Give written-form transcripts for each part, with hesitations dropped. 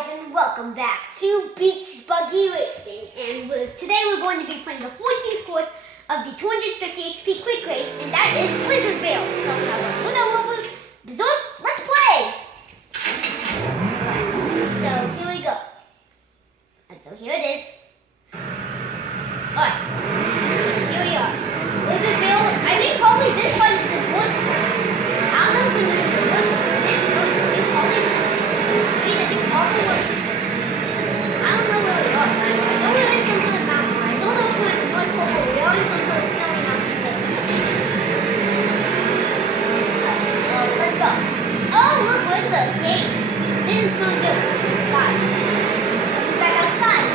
guys, and welcome back to Beach Buggy Racing. And today we're going to be playing the 14th course of the 250 HP Quick Race, and that is Blizzardville. So we have a little over Berserk. Let's play! So here we go. And so here it is. Alright, here we are. Blizzardville. I think probably this one is the one. I don't know if it's the one. This one is probably the street. I think probably what. I don't know where we are. I know we're in some sort of mountain. I don't know if we're in the North Pole, but we are in some sort of snowy mountain. So let's go. Oh, look, we're in the cave. This is so good. Inside. Let's back outside.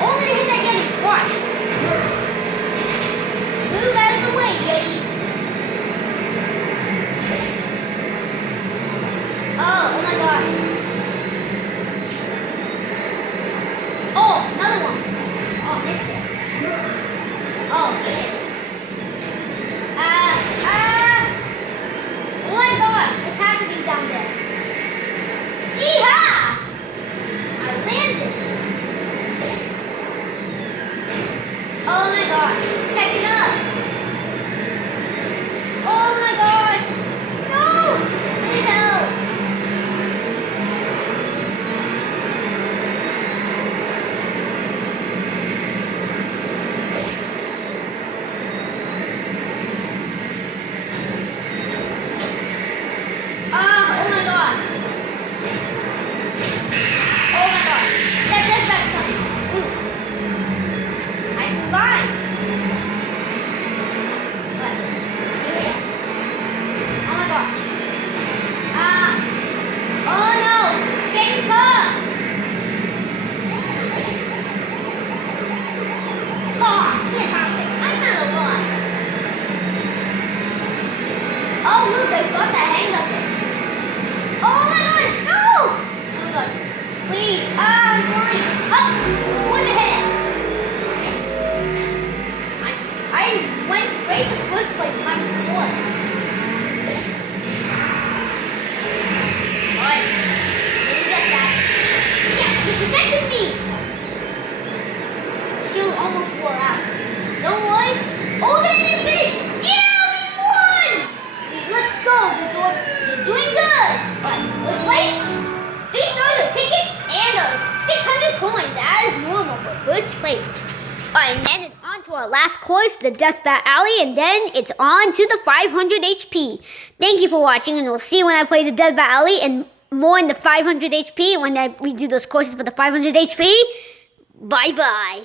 Oh, they hit that Yeti. Watch. Move out of the way, Yeti. Oh my gosh. Oh, another one. Oh, missed it. Oh, shit. Oh my gosh, what's happening down there? Yeehaw! I landed. Oh my gosh, it's catching up. Oh my gosh. No! Please help. Oh, look, I got the hang of it. Oh my gosh, no! Oh my gosh. Please, I'm flying up. One ahead. I went straight to first place in my foot. Alright. Let me get that. Yes, you protected me! Still almost wore out. Don't worry. Oh, they didn't finish! Yeah! Let's go, Berserk. You're doing good. Alright, let's wait. 3 stars, a ticket, and a 600 coins. That is normal for first place. Alright, and then it's on to our last course, the Death Bat Alley, and then it's on to the 500 HP. Thank you for watching, and we'll see you when I play the Death Bat Alley and more in the 500 HP when we do those courses for the 500 HP. Bye-bye.